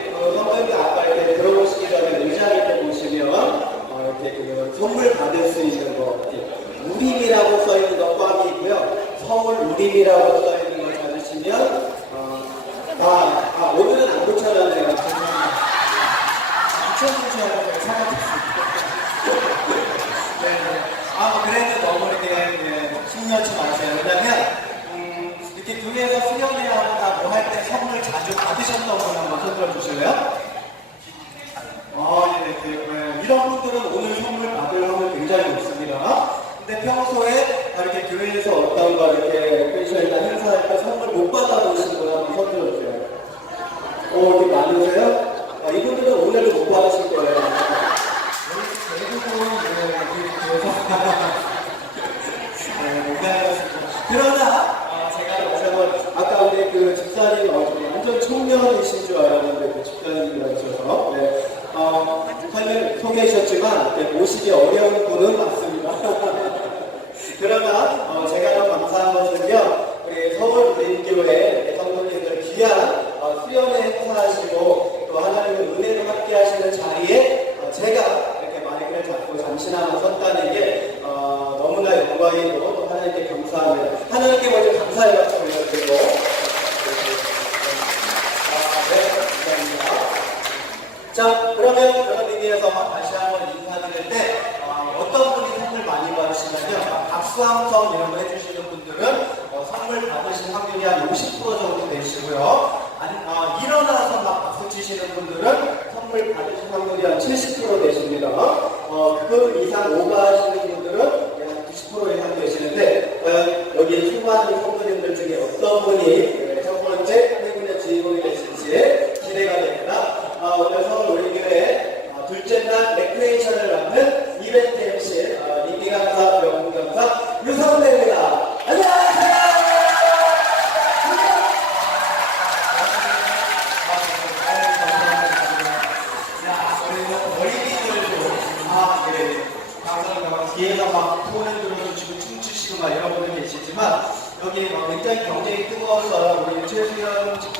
우리 어, 선생님이 아까 이렇게 들어보시기 전에 의자 이렇게 보시면, 어, 이렇게 그 선물 받을 수 있는 거, 우림이라고 써 있는 거 꽉이 있고요. 서울 우림이라고 써 있는 걸 찾으시면, 어, 아, 아, 오늘은 안 붙여놨네요. 붙여주셔야 제가 생각했습니다. 네, 네. 아, 그래도 너무 이렇게 예, 신경치 마세요. 왜냐면, 음, 이렇게 교회에서 수련회 하거나 뭐 할 때 선물 자주 받으셨던 분 한번 손 들어주실래요? 어, 네, 네, 네. 이런 분들은 오늘 선물 받을 확률 굉장히 높습니다. 근데 평소에 이렇게 교회에서 어떤 거 이렇게 펜션이나 행사할 때 선물 못 받아보신 분 한번 손 들어주세요. 어, 이렇게 많으세요? 아, 이분들은 오늘도 못 받으실 거예요. 대부분 네, 이렇게 네, 농담이었습니다. 그러나 아, 제가 다시 한번 아까 우리 그 집사님 어, 완전 청년이신 줄 알았는데 그 집사님이라셔서 네, 어, 설명 소개하셨지만 네, 모시기 어려운 분은 맞습니다. 그러나 어, 제가 더 감사한 것은요 우리 서울 대인교회 성도님들 귀한 어, 수련회 행사하시고 또 하나님의 은혜를 함께하시는 자리에 어, 제가 이렇게 마이크를 잡고 잠시나마 섰다는 게 어, 너무나 영광이고 또 하나님께 감사합니다. 하나님께 먼저 감사의 박수 올려드리고 아, 네, 감사합니다. 자, 그러면 그런 의미에서 다시 한번 인사드릴 때 어, 떤 분이 선물 많이 받으시냐면 박수 함성 이런 거 해주시는 분들은 어, 선물 받으실 확률이 한 50% 정도 되시고요. 아니, 어, 일어나서 막 박수 치시는 분들은 선물 받으실 확률이 한 70% 되십니다. 어, 그 이상 오버하시는 분들은 한90% 이상 되시는데 과연 여기 수많은 성도님들 중에 어떤 분이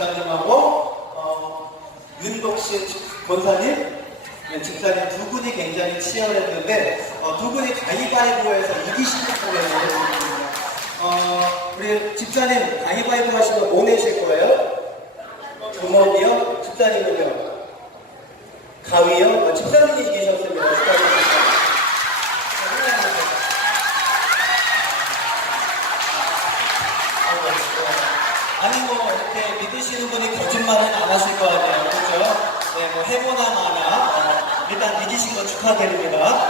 집사님하고 어, 윤복신 권사님 네, 집사님 두 분이 굉장히 치열했는데 어, 두 분이 가위바위보에서 이기시는 거예요. 어, 우리 집사님 가위바위보 하시면 뭐 내실 거예요? 주먹이요? 집사님은요? 가위요? 아, 집사님이 이기셨습니다. 축하드립니다. 아니 뭐 이렇게 믿으시는 분이 거짓 말은 안 하실 거 아니에요, 그렇죠? 네, 뭐 해보나 마나 어, 일단 이기신 거 축하드립니다.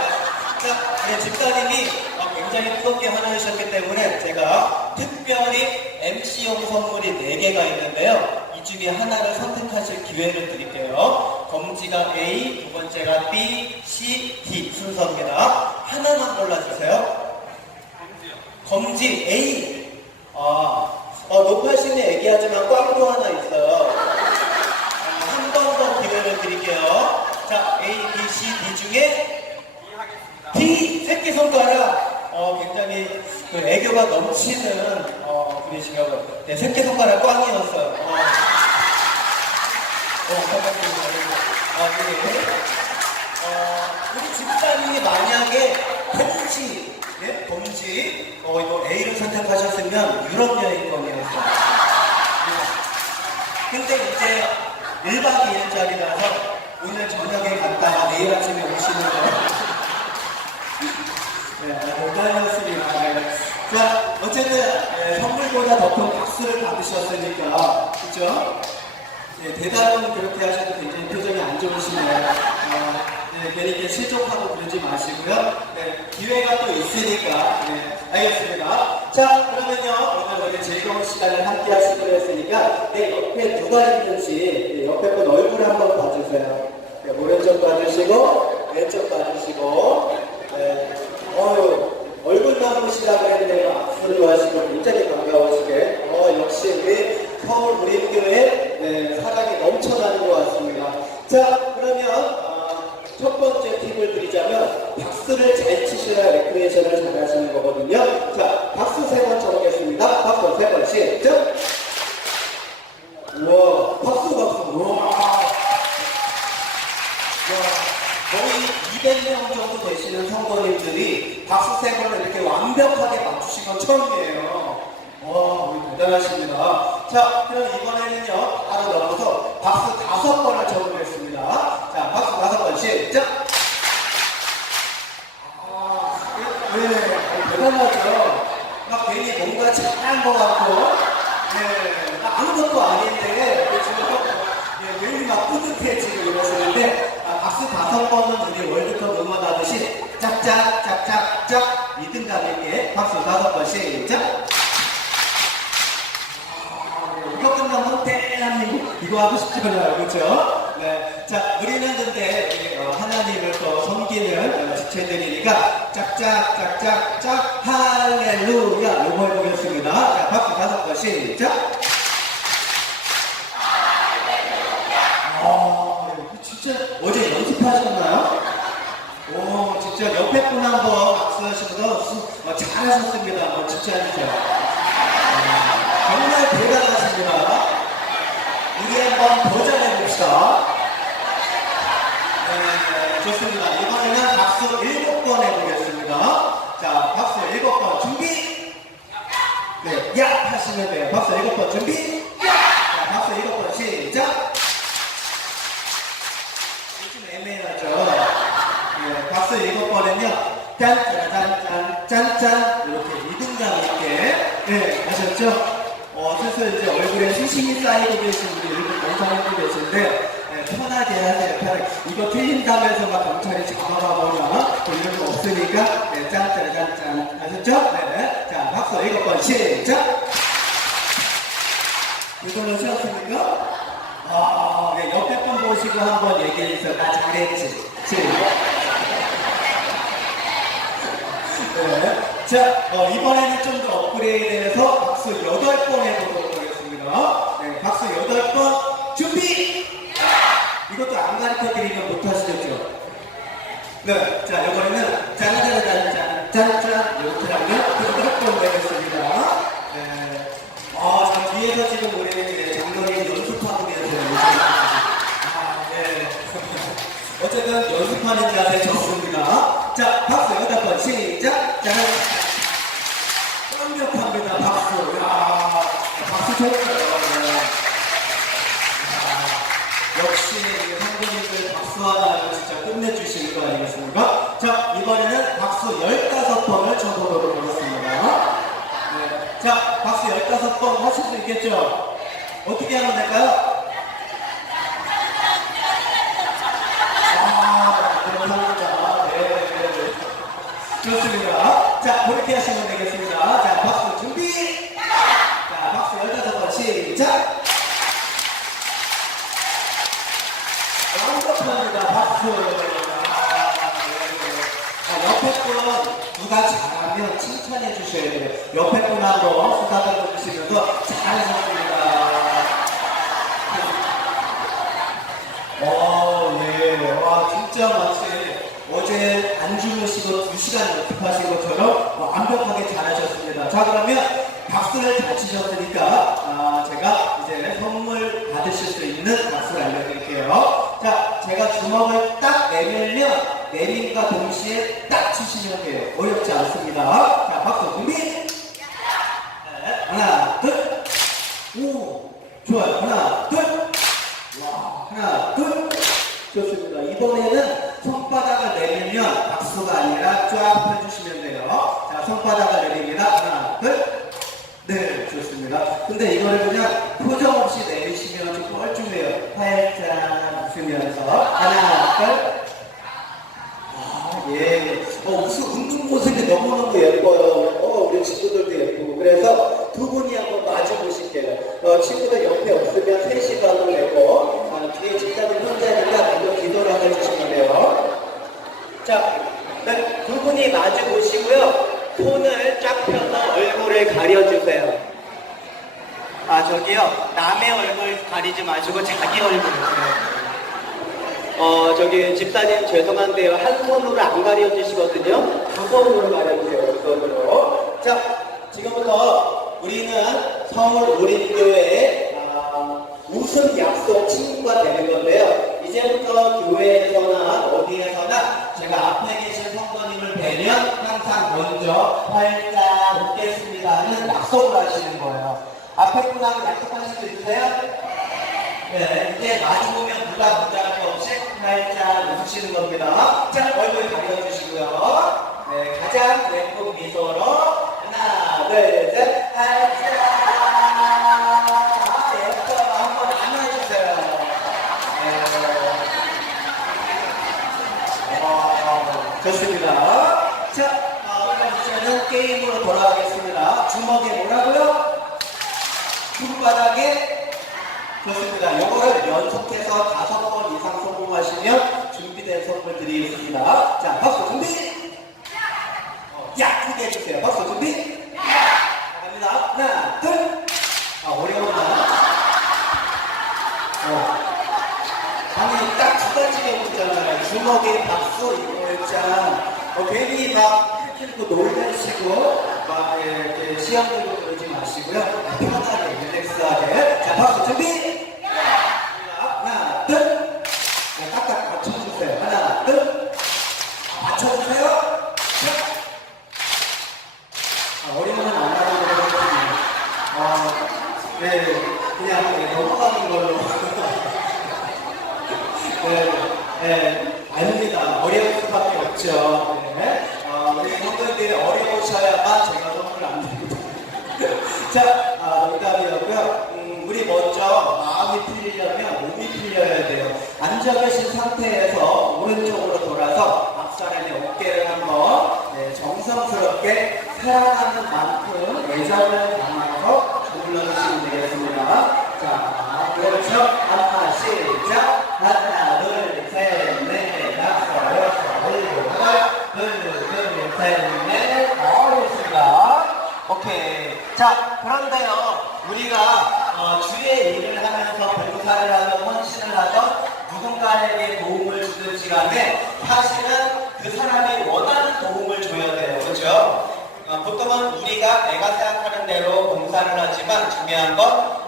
자, 네, 집사님이 어, 굉장히 뜨겁게 환호하셨기 때문에 제가 특별히 MC용 선물이 4개가 있는데요. 이 중에 하나를 선택하실 기회를 드릴게요. 검지가 A, 두 번째가 B, C, D 순서입니다. 하나만 골라주세요. 검지 A. 아, 어, 높아시는 얘기하지만 꽝도 하나 있어요. 한 번 더 기회를 드릴게요. 자, A, B, C, D 중에 D 새끼 손가락. 어, 굉장히 그 애교가 넘치는 어, 분이시라고요. 네, 새끼 손가락 꽝이었어요. 어. 어, 반갑습니다. 아, 네. 어, 우리 집사님이 만약에? 범지, 어, 이거 A를 선택하셨으면 유럽 여행권이었어요. 예. 근데 이제 1박 2일짜리라서 오늘 저녁에 갔다가 내일 아침에 오시는 거. 네, 농담이었습니다. 네. 자, 어쨌든, 예, 선물보다 더 큰 박수를 받으셨으니까, 그죠? 네, 대답은 그렇게 하셔도 굉장히 표정이 안 좋으시네요. 어, 네, 괜히 실족하고 그러지 마시고요. 네, 기회가 또 있으니까. 네, 알겠습니다. 자, 그러면요. 오늘 우리 즐거운 시간을 함께 하시기로 했으니까, 내 옆에 누가 있는지, 네, 옆에 분 얼굴 한번 봐주세요. 네, 오른쪽 봐주시고, 왼쪽 봐주시고, 네, 어유 얼굴만 보시라고 했는데 악수를 하시고 굉장히 반가우시게, 어, 역시 우리 서울 우리 교회 네, 사랑이 넘쳐나는 것 같습니다. 자, 그러면 어, 첫 번째 팁을 드리자면 박수를 잘 치셔야 레크리에이션을 잘 하시는 거거든요. 자, 박수 세 번 쳐보겠습니다. 박수 세 번 시작. 우와, 박수 박수. 우와. 거의 200명 정도 되시는 성도님들이 박수 세 번을 이렇게 완벽하게 맞추신 건 처음이에요. 박수 다섯 번 시작! 이거 끝나면 대한민국 이거 하고 싶지만요, 그렇죠? 네. 자, 우리는 근데 어, 하나님을 또 섬기는 어, 지체들이니까 짝짝 짝짝 짝 할렐루야 요거 해보겠습니다. 자, 박수 다섯 번 시작. 아, 어제 연습하셨나요? 오, 진짜 옆에 분 한번 박수 하시면서 수- 어, 잘하셨습니다. 한번 칭찬해주세요. 정말 대단하십니다. 우리 한번 더 잘해봅시다. 네, 좋습니다. 이번에는 박수 일곱 번 해보겠습니다. 자, 박수 일곱 번 준비. 네, 야 하시면 돼요. 박수 일곱 번 준비. 자, 박수 일곱 번 시작. 좀 애매하죠. 네, 박수 일곱 짠짜잔 짠짠 이렇게 리듬감 있게 네 아셨죠? 어 슬슬 이제 얼굴에 수심이 쌓이고 계신 분이 일부 영상하고 계신데 네, 편하게 하세요. 편하게. 이거 틀린다면서 막 경찰이 잡아가거나 뭐 이런 거 없으니까 네, 짠짜잔 아셨죠? 네. 자 박수 일곱 번 시작. 이걸로 쉬었습니까? 아, 네, 옆에 분 보시고 한번 얘기해서 나 잘했지. 시작. 네. 자, 어, 이번에는 좀 더 업그레이드해서 박수 8번 해보도록 하겠습니다. 네, 박수 8번 준비! 이것도 안 가르쳐 드리면 못 하시겠죠? 네, 자, 이번에는 짠짠짠짠, 짠짠, 이렇게 하면 8번 되겠습니다. 네. 아, 자, 뒤에서 지금 우리 이제 장로님 연습하고 계세요. 아, 네. 어쨌든 연습하는 자세 번 시작. 자, 완벽합니다. 박수. 야, 박수 좋아요. 네. 야, 역시 우리 성도님들 박수 하나 진짜 끝내주시는 거 아니겠습니까? 자, 이번에는 박수 15번을 쳐보도록 하겠습니다. 네. 자, 박수 15번 하실 수 있겠죠? 어떻게 하면 될까요? 좋습니다. 자, 그렇게 하시면 되겠습니다. 자, 박수 준비! 자, 박수 15번 시작! 완벽합니다. 박수! 아, 네. 자, 옆에 분 누가 잘하면 칭찬해 주셔야 돼요. 옆에 분 한번 수다닥 주시면서 잘하셨습니다. 어, 네. 와, 진짜 마치 어제 안 주무시고 두 시간 연습하신 것처럼 완벽하게 잘하셨습니다. 자, 그러면 박수를 잘 치셨으니까, 아, 제가 이제 선물 받으실 수 있는 박수를 알려드릴게요. 자, 제가 주먹을 딱 내밀면, 내림과 동시에 딱 치시면 돼요. 어렵지 않습니다. 자, 박수 준비! 네, 하나, 둘! 오! 좋아요. 하나, 둘! 와, 하나, 둘. 좋습니다. 이번에는 손바닥을 내밀면 박수가 아니라 쫙 펴주시면 돼요. 자, 손바닥을 내립니다. 하나, 둘. 네, 좋습니다. 근데 이거를 그냥 표정 없이 내리시면 좀 뻘쭘해요. 활짝 웃으면서. 하나, 둘. 아, 예. 어, 무슨 웃는 모습이 너무너무 예뻐요. 어, 우리 친구들도 예쁘고. 그래서 두 분이 한번 마주 보실게요. 어, 친구들 옆에 없으면 셋이 반을 내고, 아, 뒤에 집사님 혼자니까 이거 기도를 한번 해주시면 돼요. 자, 네, 두 분이 마주 보시고요. 손을 쫙 펴서 얼굴을 가려주세요. 아, 저기 분이요. 남의 얼굴 가리지 마시고 자기 얼굴. 어, 저기 집사님 죄송한데요. 한 손으로 안 가려주시거든요. 두 손으로 가려주세요. 두 손으로. 자, 지금부터 우리는 서울 우리교회 아, 우승 약속 친구가 되는 건데요. 이제부터 교회에서나 어디에서나 제가 앞에 항상 먼저 활짝 웃겠습니다 하는 약속을 하시는 거예요. 앞에 분하고 약속하실 수 있으세요? 네, 이제 마주 보면 누가 문자할 거 없이 활짝 웃으시는 겁니다. 자, 얼굴 가려주시고요. 네, 가장 예쁜 미소로 하나, 둘, 셋, 활짝. 아, 예뻐. 한번 안아주세요. 네. 어, 좋습니다. 자, 아, 이번 주제는 게임으로 돌아가겠습니다. 주먹에 뭐라고요? 손바닥에 좋습니다. 요거를 연속해서 다섯 번 이상 성공하시면 준비된 선물 드리겠습니다. 자, 박수 준비! 어, 야! 크게 해주세요. 박수 준비! 갑니다. 하나, 둘! 아, 어려운다. 어. 아니, 딱 두 가지가 웃잖아요. 주먹에 박수, 이거 참. 어, 괜히 막, 힐고 놀라시고, 막, 이렇게 시험 들고 그러지 마시고요. 편하게, 릴렉스하게. 자, 박수 준비! 하나, 둘! 자, 딱딱 맞춰주세요. 하나, 둘! 맞춰주세요. 자. 아, 어려우면 안 하는 거거든요. 아, 네, 그냥 네, 넘어가는 걸로. 네, 네, 아닙니다. 어려울 수밖에 없죠. 네. 어, 우리 성도님들이 어려우셔야만 제가 선물 안 드립니다. 자, 아, 농담이었고요. 음, 우리 먼저 마음이 풀리려면 몸이 풀려야 돼요. 앉아 계신 상태에서 오른쪽으로 돌아서 앞사람의 어깨를 한번 네, 정성스럽게 사랑하는 만큼 애정을 담아서 불러주시면 되겠습니다. 자, 그렇죠. 하나, 시작. 하나, 둘, 셋, 넷, 다섯, 여섯, 일곱, 둘, 둘, 셋, 넷. 어, 좋습니다. 오케이. 자, 그런데요, 우리가 어, 주의 일을 하면서 봉사를 하던 헌신을 하던 누군가에게 도움을 주는 시간에 사실은 그 사람이 원하는 도움을 줘야 돼요. 그렇죠? 어, 보통은 우리가 내가 생각하는 대로 봉사를 하지만 중요한 건 어,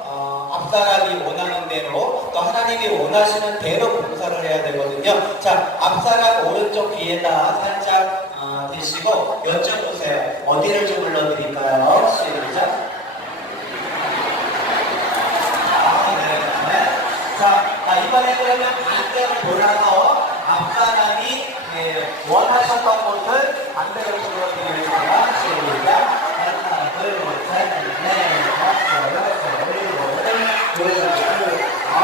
앞사람이 원하는 대로 또 하나님이 원하시는 대로 봉사를 해야 되거든요. 자, 앞사람 오른쪽 귀에다 살짝 어, 대시고 여쭤보세요. 어디를 좀 불러드릴까요? 시작. 아, 네, 네. 자, 자, 이번에 그러면 반대로 돌아서 앞사람이 예, 원하셨던 곳을 반대로 불러드리겠습니다. 시작. 하나, 둘, 셋, 넷, 다섯, 여섯, 일곱, 여덟, 둘, 아,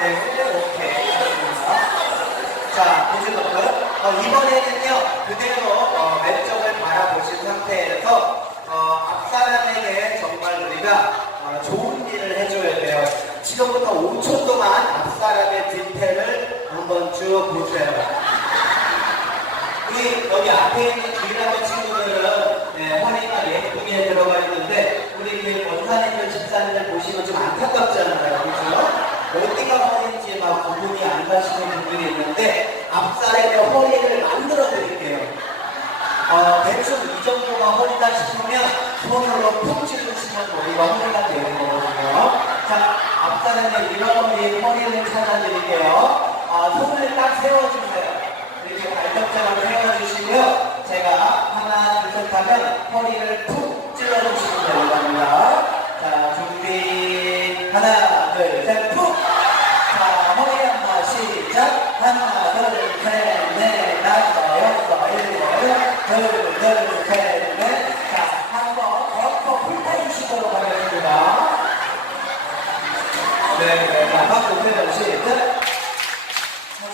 네, 오케이. 좋습니다. 자, 보시는 어, 이번에는요, 그대로 어, 왼쪽을 바라보신 상태에서 어, 앞사람에게 정말 우리가 어, 좋은 일을 해줘야 돼요. 지금부터 5초 동안 앞사람의 뒤태를 한번 쭉 보세요. 우리 여기 앞에 있는 주일학교 친구들은 네, 허리가 예쁘게 들어가 있는데 우리 그 원사님들 집사님들 보시면 좀 안타깝잖아요. 그렇죠? 어디가 허리인지 막 구분이 안 가시는 분들이 있는데 앞살에 허리를 만들어 드릴게요. 어, 대충 이 정도가 허리다 싶으면 손으로 푹 찔러 주시면 머리가 허리가 되는 거거든요. 자, 앞살에 잃어버린 허리를 찾아드릴게요. 아, 손을 딱 세워주세요. 이렇게 발톱처럼 세워주시고요. 제가 하나, 둘, 셋 하면 허리를 푹 찔러주시면 겁니다. 자, 준비. 하나, 둘, 셋, 푹! 자, 허리 한 번 시작. 하나, 둘, 셋, 넷, 다섯, 여섯, 일곱, 둘, 둘, 셋, 넷. 자, 한번 더 풀타임 쉬도록 하겠습니다. 네, 네, 자, 박수 세번 시작. 하지만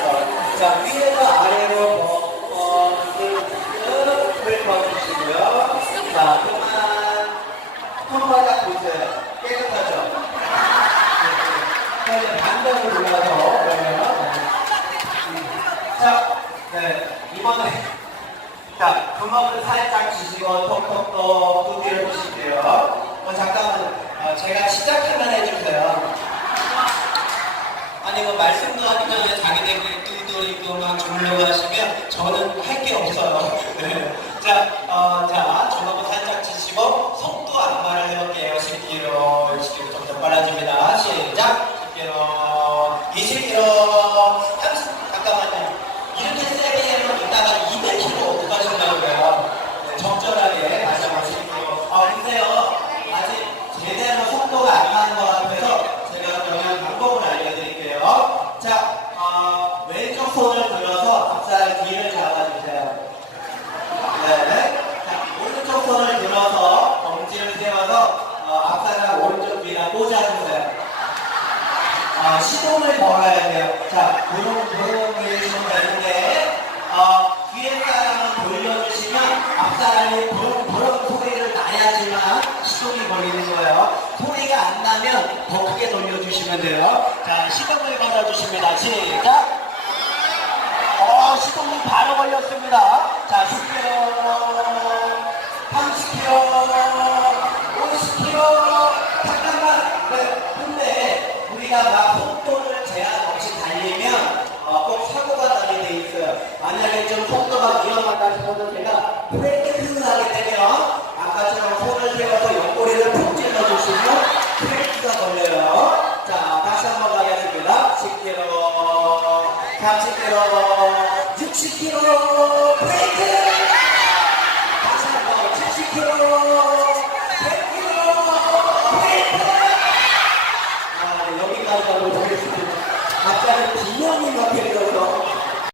자, 위에서 아래로 번, 을 퍼주시고요. 자, 그만. 손바닥 보세요. 깨끗하죠? 네, 네. 반대로 돌려서, 그러면. 자, 네, 이번에. 자, 구멍을 살짝 주시고 톡톡톡 두드려 주실게요. 어, 잠깐만, 어, 제가 시작하면 해주세요. 아니, 뭐, 말씀도 하기만 해 자기네끼리 두드리고 막 주물려고 하시면 저는 할 게 없어요. 네. 자, 어, 자, 주먹을 살짝 치시고 속도 안마를 해볼게요. 10km, 20km 좀 더 빨라집니다. 시작! 10km, 20km, 30, 잠깐만요. 이렇게 세게 하면 이따가 200km 어떡하신다고요? 네, 적절하게 다시 한번 10km. 아, 근데요, 아직 제대로 속도가 안 나는 것 같아서 제가 그러면 방법을 알려드릴게요. 자, 어, 왼쪽 손을 들어서 앞살 뒤를 잡아주세요. 네. 자, 오른쪽 손을 들어서 검지를 세워서 어, 앞살이랑 오른쪽 뒤랑 꽂아주세요. 어, 시동을 걸어야 돼요. 자, 부릉 밀리시면 되는데, 어, 뒤에 사람을 돌려주시면 앞 사람이 부릉, 부릉 소리를 나야지만 시동이 걸리는 거예요. 소리가 안 나면 더 크게 돌려주시면 돼요. 자, 시동을 걸어주십니다. 시작! 어, 시동이 바로 걸렸습니다. 자, 10km, 30km, 우리가 막 속도를 제한 없이 달리면 어, 꼭 사고가 나게 돼 있어요. 만약에 좀 속도가 위험하다 싶어서 제가 브레이크를 하게 되면 아까처럼 손을 세워서 옆구리를 푹 찔러주시면 브레이크가 걸려요. 자, 다시 한번 가겠습니다. 10km, 30km, 60km, 브레이크!